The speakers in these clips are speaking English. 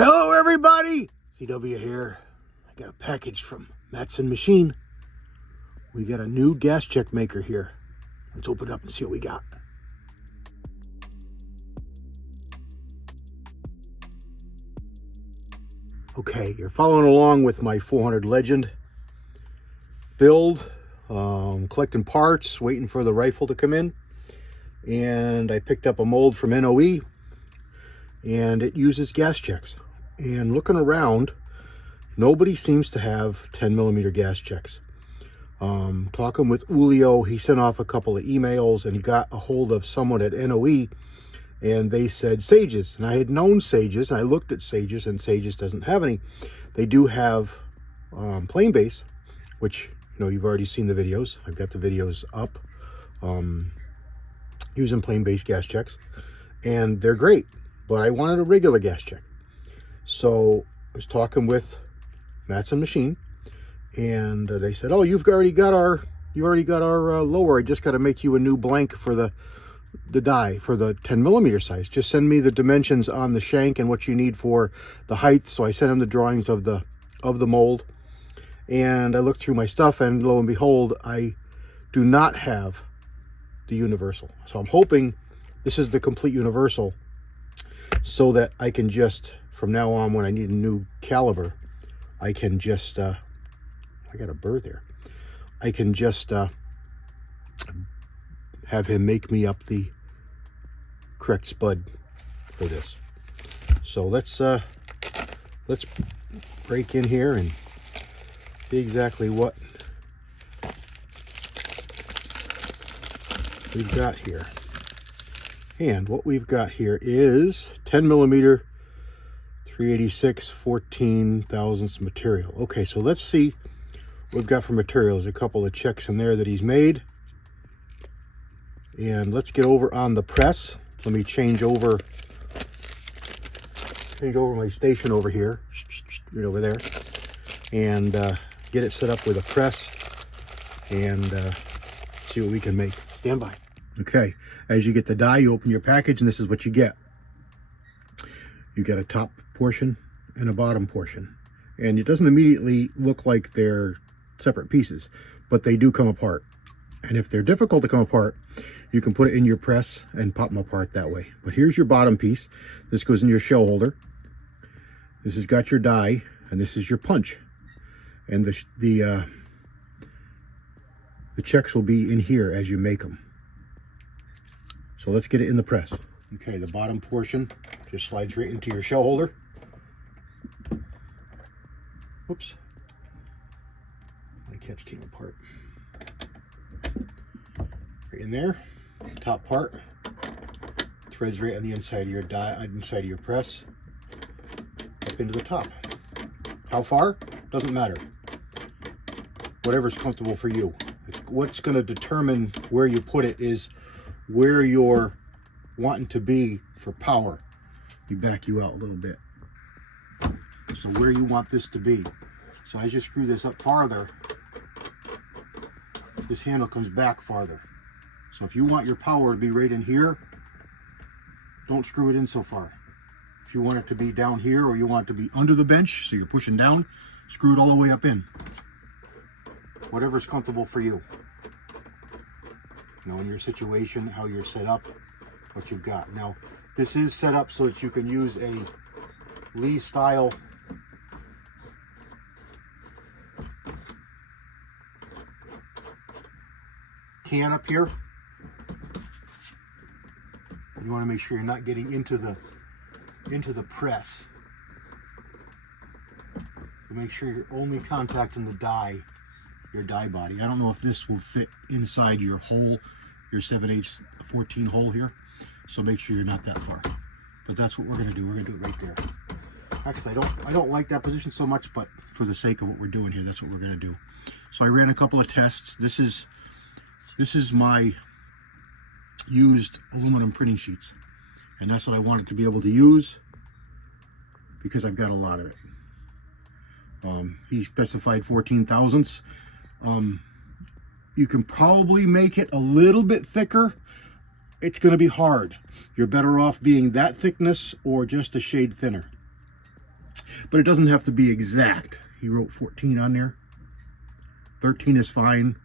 Hello everybody, CW here. I got a package from Matteson Machine. We got a new gas check maker here. Let's open it up and see what we got. Okay, you're following along with my 400 Legend build, collecting parts, waiting for the rifle to come in. And I picked up a mold from NOE, and it uses gas checks. And looking around, nobody seems to have 10mm gas checks. Talking with Julio, he sent off a couple of emails and he got a hold of someone at NOE, and they said Sages. And I had known Sages, and I looked at Sages, and Sages doesn't have any. They do have plain base, which, you know, you've already seen the videos. I've got the videos up using plain base gas checks, and they're great, but I wanted a regular gas check. So I was talking with Matteson Machine, and they said, "Oh, you've already got our lower. I just got to make you a new blank for the die for the 10mm size. Just send me the dimensions on the shank and what you need for the height." So I sent him the drawings of the mold, and I looked through my stuff, and lo and behold, I do not have the universal. So I'm hoping this is the complete universal, so that I can just, from now on, when I need a new caliber, I can just, I got a bird there. I can just have him make me up the correct spud for this. So let's break in here and see exactly what we've got here. And what we've got here is 10mm 386 14 thousandths material. Okay, so let's see what we've got for materials. A couple of checks in there that he's made. And let's get over on the press. Let me change over my station over here, right over there, and get it set up with a press and see what we can make. Stand by. Okay, as you get the die, you open your package, and this is what you get. You get a top portion and a bottom portion, and it doesn't immediately look like they're separate pieces, but they do come apart. And if they're difficult to come apart, you can put it in your press and pop them apart that way. But here's your bottom piece. This goes in your shell holder. This has got your die, and this is your punch. And the checks will be in here as you make them. So let's get it in the press. Okay, the bottom portion just slides right into your shell holder. Oops. My catch came apart. Right in there. Top part threads right on the inside of your die, inside of your press, up into the top. How far? Doesn't matter. Whatever's comfortable for you. It's what's going to determine where you put it is where you're wanting to be for power. You back you out a little bit. So where you want this to be. So as you screw this up farther, this handle comes back farther. So if you want your power to be right in here, don't screw it in so far. If you want it to be down here, or you want it to be under the bench, so you're pushing down, screw it all the way up in. Whatever's comfortable for you. You know, in your situation, how you're set up, what you've got. Now, this is set up so that you can use a Lee style can up here. You want to make sure you're not getting into the press. So make sure you're only contacting the die, your die body. I don't know if this will fit inside your hole, your 7/8 14 hole here. So make sure you're not that far. But that's what we're going to do. We're going to do it right there. Actually, I don't like that position so much, but for the sake of what we're doing here, that's what we're going to do. So I ran a couple of tests. This is my used aluminum printing sheets, and that's what I wanted to be able to use because I've got a lot of it. He specified 14 thousandths. You can probably make it a little bit thicker. It's going to be hard. You're better off being that thickness or just a shade thinner. But it doesn't have to be exact. He wrote 14 on there. 13 is fine.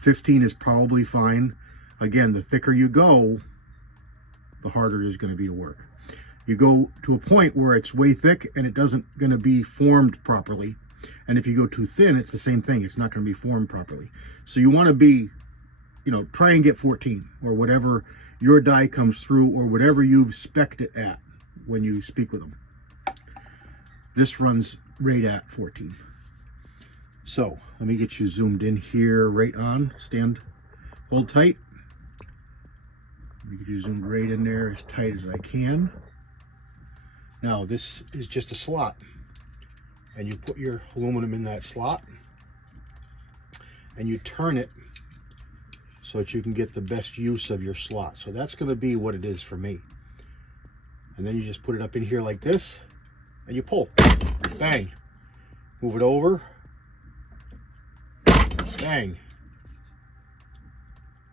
15 is probably fine. Again, the thicker you go, the harder it is going to be to work. You go to a point where it's way thick and it doesn't going to be formed properly. And if you go too thin, it's the same thing. It's not going to be formed properly. So you want to be, you know, try and get 14 or whatever your die comes through or whatever you've spec'd it at when you speak with them. This runs right at 14. So let me get you zoomed in here, right on. Stand, hold tight. Let me get you zoomed right in there as tight as I can. Now this is just a slot, and you put your aluminum in that slot and you turn it so that you can get the best use of your slot. So that's going to be what it is for me. And then you just put it up in here like this and you pull. Bang. Move it over. Bang.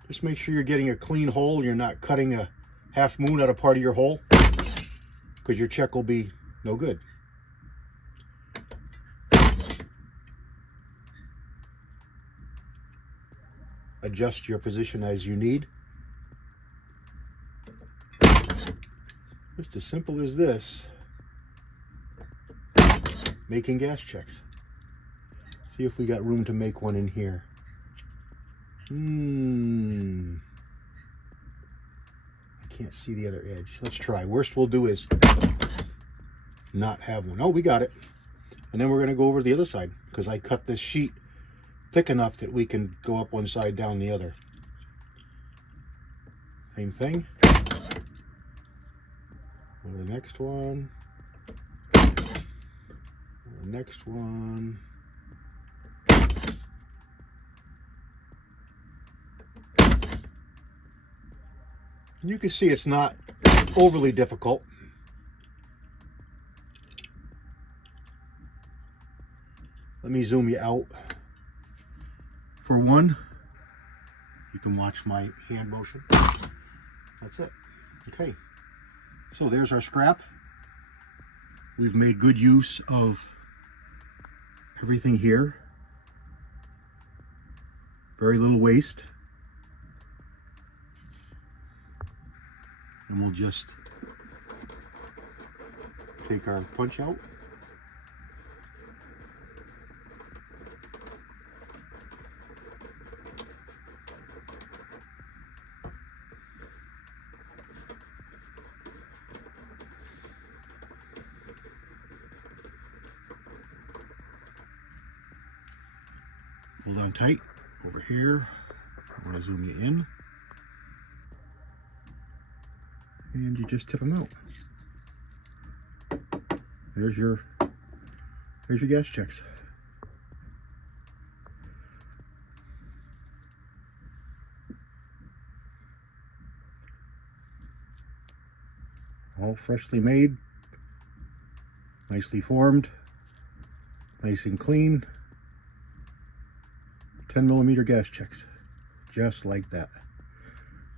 Just make sure you're getting a clean hole. You're not cutting a half moon out of part of your hole, because your check will be no good. Adjust your position as you need. Just as simple as this. Making gas checks. See if we got room to make one in here. I can't see the other edge. Let's try. Worst we'll do is not have one. Oh, we got it. And then we're going to go over to the other side, because I cut this sheet thick enough that we can go up one side, down the other. Same thing. Go to the next one. Go to the next one. And you can see it's not overly difficult. Let me zoom you out. For one, you can watch my hand motion. That's it. Okay. So there's our scrap. We've made good use of everything here. Very little waste. And we'll just take our punch out. Hold on tight over here. I want to zoom you in. And you just tip them out. There's your gas checks. All freshly made, nicely formed, nice and clean. 10mm gas checks, just like that.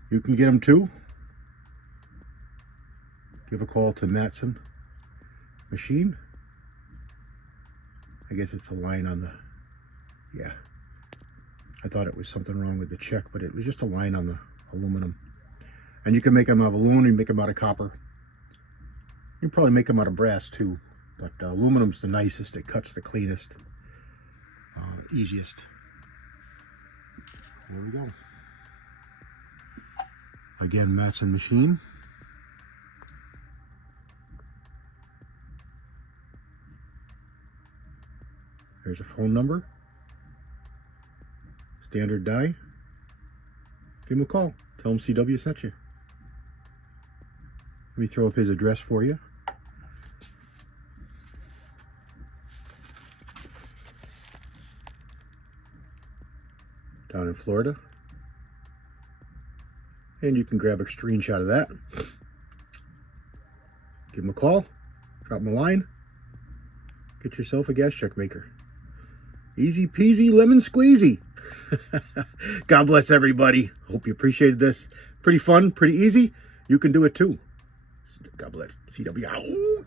You can get them too. Give a call to Matteson Machine. I guess it's a line on the, yeah. I thought it was something wrong with the check, but it was just a line on the aluminum. And you can make them out of aluminum, you can make them out of copper. You can probably make them out of brass too, but aluminum's the nicest, it cuts the cleanest, easiest. There we go. Again, Matteson Machine. There's a phone number. Standard die. Give him a call. Tell him CW sent you. Let me throw up his address for you. Down in Florida. And you can grab a screenshot of that. Give him a call. Drop him a line. Get yourself a gas check maker. Easy peasy lemon squeezy. God bless everybody. Hope you appreciated this. Pretty fun, pretty easy. You can do it too. God bless. CW out.